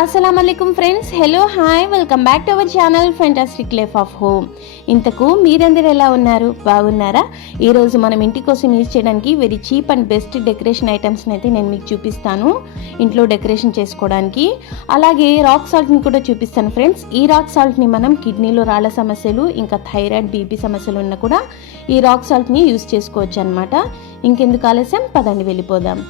అస్సలాముఅలైకుం friends, hello hi, welcome back to our channel fantastic life of home. ఇంతకు మీరందరూ ఎలా ఉన్నారు? బాగున్నారా? ఈరోజు మనం ఇంటి కోసం యూజ్ చేయడానికి very cheap and best decoration ఐటమ్స్ని అయితే నేను మీకు చూపిస్తాను, ఇంట్లో డెకరేషన్ చేసుకోవడానికి. అలాగే రాక్ సాల్ట్ని కూడా చూపిస్తాను ఫ్రెండ్స్. ఈ రాక్ సాల్ట్ని మనం కిడ్నీలో రాళ్ళ సమస్యలు, ఇంకా థైరాయిడ్, బీపీ సమస్యలు ఉన్నా కూడా ఈ రాక్ సాల్ట్ని యూజ్ చేసుకోవచ్చు అనమాట. ఇంకెందుకు ఆలస్యం, పదండి వెళ్ళిపోదాం.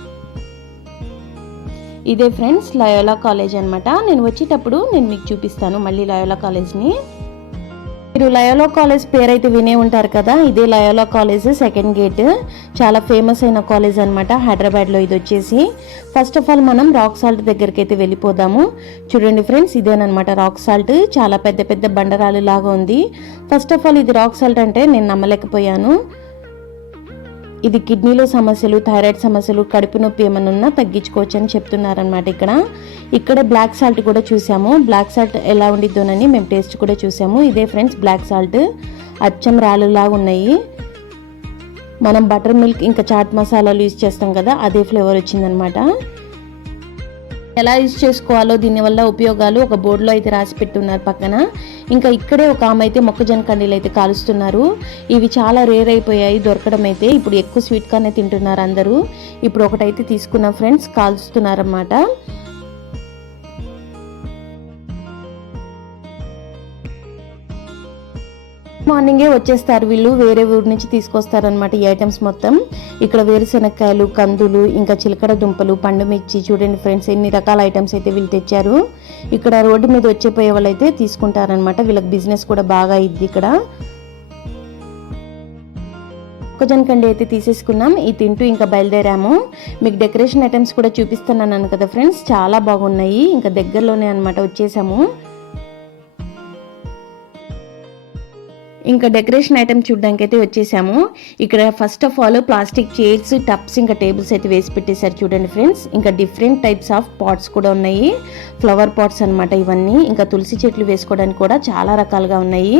ఇదే ఫ్రెండ్స్ లయోలా కాలేజ్ అనమాట. నేను వచ్చేటప్పుడు నేను మీకు చూపిస్తాను మళ్ళీ లయోలా కాలేజ్ని. మీరు లయోలా కాలేజ్ పేరు అయితే వినే ఉంటారు కదా, ఇదే లయోలా కాలేజ్ సెకండ్ గేట్. చాలా ఫేమస్ అయిన కాలేజ్ అనమాట హైదరాబాద్లో. ఇది వచ్చేసి ఫస్ట్ ఆఫ్ ఆల్ మనం రాక్ సాల్ట్ దగ్గరికి అయితే వెళ్ళిపోదాము. చూడండి ఫ్రెండ్స్, ఇదేనమాట రాక్ సాల్ట్. చాలా పెద్ద పెద్ద బండరాలు లాగా ఉంది. ఫస్ట్ ఆఫ్ ఆల్ ఇది రాక్ సాల్ట్ అంటే నేను నమ్మలేకపోయాను. ఇది కిడ్నీలో సమస్యలు, థైరాయిడ్ సమస్యలు, కడుపు నొప్పి ఏమైనా ఉన్నా తగ్గించుకోవచ్చు అని చెప్తున్నారనమాట. ఇక్కడ బ్లాక్ సాల్ట్ కూడా చూసాము. బ్లాక్ సాల్ట్ ఎలా ఉండిద్దోనని మేము టేస్ట్ కూడా చూసాము. ఇదే ఫ్రెండ్స్ బ్లాక్ సాల్ట్, అచ్చం రాళ్ళలాగా ఉన్నాయి. మనం బటర్ మిల్క్ ఇంకా చాట్ మసాలాలు యూజ్ చేస్తాం కదా, అదే ఫ్లేవర్ వచ్చిందనమాట. ఎలా యూజ్ చేసుకోవాలో, దీనివల్ల ఉపయోగాలు ఒక బోర్డులో అయితే రాసి పెట్టున్నారు పక్కన. ఇంకా ఇక్కడే ఒక ఆమె అయితే మొక్కజొన్న కండీలు అయితే కాలుస్తున్నారు. ఇవి చాలా రేర్ అయిపోయాయి దొరకడం అయితే. ఇప్పుడు ఎక్కువ స్వీట్ కార్నే తింటున్నారు అందరూ. ఇప్పుడు ఒకటైతే తీసుకున్నాం ఫ్రెండ్స్, కాల్స్తున్నారన్నమాట. మార్నింగే వచ్చేస్తారు వీళ్ళు, వేరే ఊరి నుంచి తీసుకొస్తారనమాట ఈ ఐటమ్స్ మొత్తం. ఇక్కడ వేరుశెనక్కాయలు, కందులు, ఇంకా చిలకడ దుంపలు, పండు మిర్చి, చూడండి ఫ్రెండ్స్ ఎన్ని రకాల ఐటమ్స్ అయితే వీళ్ళు తెచ్చారు. ఇక్కడ రోడ్డు మీద వచ్చేపోయే వాళ్ళు అయితే తీసుకుంటారనమాట. వీళ్ళకి బిజినెస్ కూడా బాగా ఇద్ది. ఇక్కడ మొక్కజొన్న కండి అయితే తీసేసుకున్నాం. ఇది తింటూ ఇంకా బయలుదేరాము. మీకు డెకరేషన్ ఐటమ్స్ కూడా చూపిస్తున్నాను కదా ఫ్రెండ్స్, చాలా బాగున్నాయి. ఇంకా దగ్గరలోనే అనమాట వచ్చేసాము. ఇంకా డెకరేషన్ ఐటమ్ చూడడానికి అయితే వచ్చేసాము. ఇక్కడ first of all plastic chairs, tubs, ఇంకా టేబుల్స్ అయితే వేసి పెట్టేశారు చూడండి ఫ్రెండ్స్. ఇంకా డిఫరెంట్ టైప్స్ ఆఫ్ పాట్స్ కూడా ఉన్నాయి, ఫ్లవర్ పాట్స్ అనమాట ఇవన్నీ. ఇంకా తులసి చెట్లు వేసుకోవడానికి కూడా చాలా రకాలుగా ఉన్నాయి.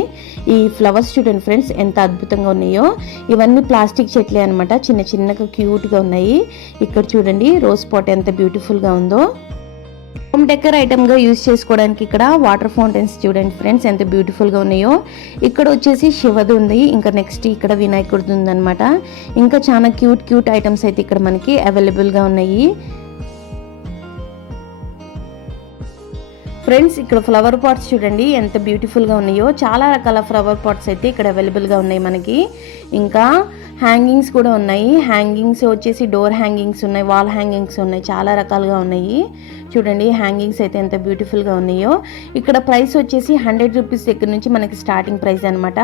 ఈ ఫ్లవర్స్ చూడండి ఫ్రెండ్స్ ఎంత అద్భుతంగా ఉన్నాయో. ఇవన్నీ ప్లాస్టిక్ చెట్లే అనమాట, చిన్న చిన్నగా క్యూట్గా ఉన్నాయి. ఇక్కడ చూడండి రోజ్ పాట్ ఎంత బ్యూటిఫుల్గా ఉందో. హోమ్ డెకర్ ఐటమ్గా యూజ్ చేసుకోవడానికి ఇక్కడ వాటర్ ఫౌంటైన్స్ చూడండి ఫ్రెండ్స్ ఎంత బ్యూటిఫుల్గా ఉన్నాయో. ఇక్కడ వచ్చేసి శివది ఉంది, ఇంకా నెక్స్ట్ ఇక్కడ వినాయకుడిది ఉందన్నమాట. ఇంకా చాలా క్యూట్ ఐటమ్స్ అయితే ఇక్కడ మనకి అవైలబుల్గా ఉన్నాయి ఫ్రెండ్స్. ఇక్కడ ఫ్లవర్ పాట్స్ చూడండి ఎంత బ్యూటిఫుల్గా ఉన్నాయో. చాలా రకాల ఫ్లవర్ పాట్స్ అయితే ఇక్కడ అవైలబుల్గా ఉన్నాయి మనకి. ఇంకా హ్యాంగింగ్స్ కూడా ఉన్నాయి. హ్యాంగింగ్స్ వచ్చేసి డోర్ హ్యాంగింగ్స్ ఉన్నాయి, వాల్ హ్యాంగింగ్స్ ఉన్నాయి, చాలా రకాలుగా ఉన్నాయి. చూడండి హ్యాంగింగ్స్ అయితే ఎంత బ్యూటిఫుల్గా ఉన్నాయో. ఇక్కడ ప్రైస్ వచ్చేసి 100 రూపీస్ దగ్గర నుంచి మనకి స్టార్టింగ్ ప్రైస్ అనమాట.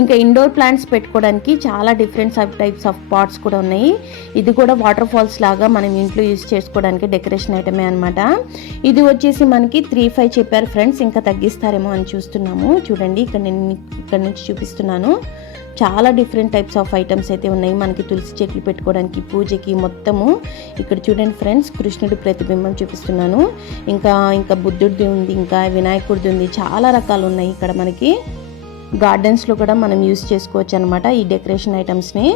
ఇంకా ఇండోర్ ప్లాంట్స్ పెట్టుకోవడానికి చాలా డిఫరెంట్ టైప్స్ ఆఫ్ పాట్స్ కూడా ఉన్నాయి. ఇది కూడా వాటర్ ఫాల్స్ లాగా మనం ఇంట్లో యూజ్ చేసుకోవడానికి డెకరేషన్ ఐటమే అనమాట. ఇది వచ్చేసి మనకి 3,500 చెప్పారు ఫ్రెండ్స్. ఇంకా తగ్గిస్తారేమో అని చూస్తున్నాము. చూడండి ఇక్కడ నుంచి చూపిస్తున్నాను. చాలా డిఫరెంట్ టైప్స్ ఆఫ్ ఐటమ్స్ అయితే ఉన్నాయి మనకి తులసి చెట్లు పెట్టుకోవడానికి, పూజకి మొత్తము. ఇక్కడ చూడండి ఫ్రెండ్స్ కృష్ణుడి ప్రతిబింబం చూపిస్తున్నాను. ఇంకా బుద్ధుడిది ఉంది, ఇంకా వినాయకుడిది ఉంది. చాలా రకాలు ఉన్నాయి ఇక్కడ మనకి. గార్డెన్స్లో కూడా మనం యూజ్ చేసుకోవచ్చు అనమాట ఈ డెకరేషన్ ఐటమ్స్ని.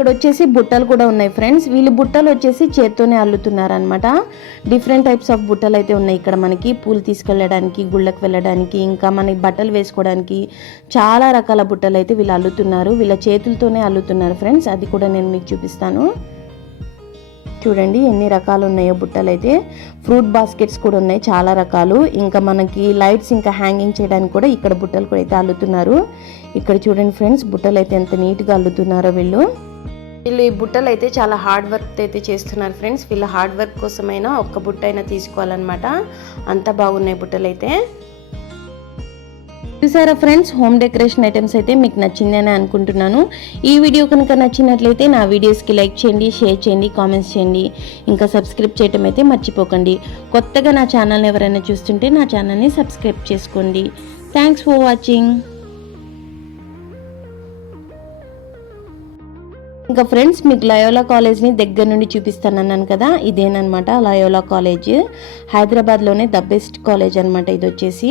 ఇక్కడ వచ్చేసి బుట్టలు కూడా ఉన్నాయి ఫ్రెండ్స్. వీళ్ళు బుట్టలు వచ్చేసి చేత్తోనే అల్లుతున్నారు అనమాట. డిఫరెంట్ టైప్స్ ఆఫ్ బుట్టలు అయితే ఉన్నాయి ఇక్కడ మనకి. పూలు తీసుకెళ్ళడానికి, గుళ్ళకి వెళ్ళడానికి, ఇంకా మనకి బట్టలు వేసుకోవడానికి చాలా రకాల బుట్టలు అయితే వీళ్ళు అల్లుతున్నారు. వీళ్ళ చేతులతోనే అల్లుతున్నారు ఫ్రెండ్స్. అది కూడా నేను మీకు చూపిస్తాను. చూడండి ఎన్ని రకాలు ఉన్నాయో బుట్టలు అయితే. ఫ్రూట్ బాస్కెట్స్ కూడా ఉన్నాయి చాలా రకాలు. ఇంకా మనకి లైట్స్ ఇంకా హ్యాంగింగ్ చేయడానికి కూడా ఇక్కడ బుట్టలు కూడా అయితే అల్లుతున్నారు. ఇక్కడ చూడండి ఫ్రెండ్స్ బుట్టలు అయితే ఎంత నీట్గా అల్లుతున్నారో వీళ్ళు. ఈ బుట్టలు అయితే చాలా హార్డ్ వర్క్ అయితే చేస్తున్నారు ఫ్రెండ్స్. వీళ్ళ హార్డ్ వర్క్ కోసమైనా ఒక్క బుట్ట అయినా తీసుకోవాలన్నమాట. అంత బాగున్నాయి బుట్టలు అయితే. చూసారా ఫ్రెండ్స్, హోమ్ డెకరేషన్ ఐటమ్స్ అయితే మీకు నచ్చిందని అనుకుంటున్నాను. ఈ వీడియో కనుక నచ్చినట్లయితే నా వీడియోస్కి లైక్ చేయండి, షేర్ చేయండి, కామెంట్స్ చేయండి, ఇంకా సబ్స్క్రైబ్ చేయటం అయితే మర్చిపోకండి. కొత్తగా నా ఛానల్ని ఎవరైనా చూస్తుంటే నా ఛానల్ని సబ్స్క్రైబ్ చేసుకోండి. Thanks for watching. ఇంకా ఫ్రెండ్స్ మీకు లయోలా కాలేజ్ని దగ్గర నుండి చూపిస్తానన్నాను కదా, ఇదేనమాట లయోలా కాలేజ్. హైదరాబాద్లోనే ద బెస్ట్ కాలేజ్ అనమాట ఇది వచ్చేసి.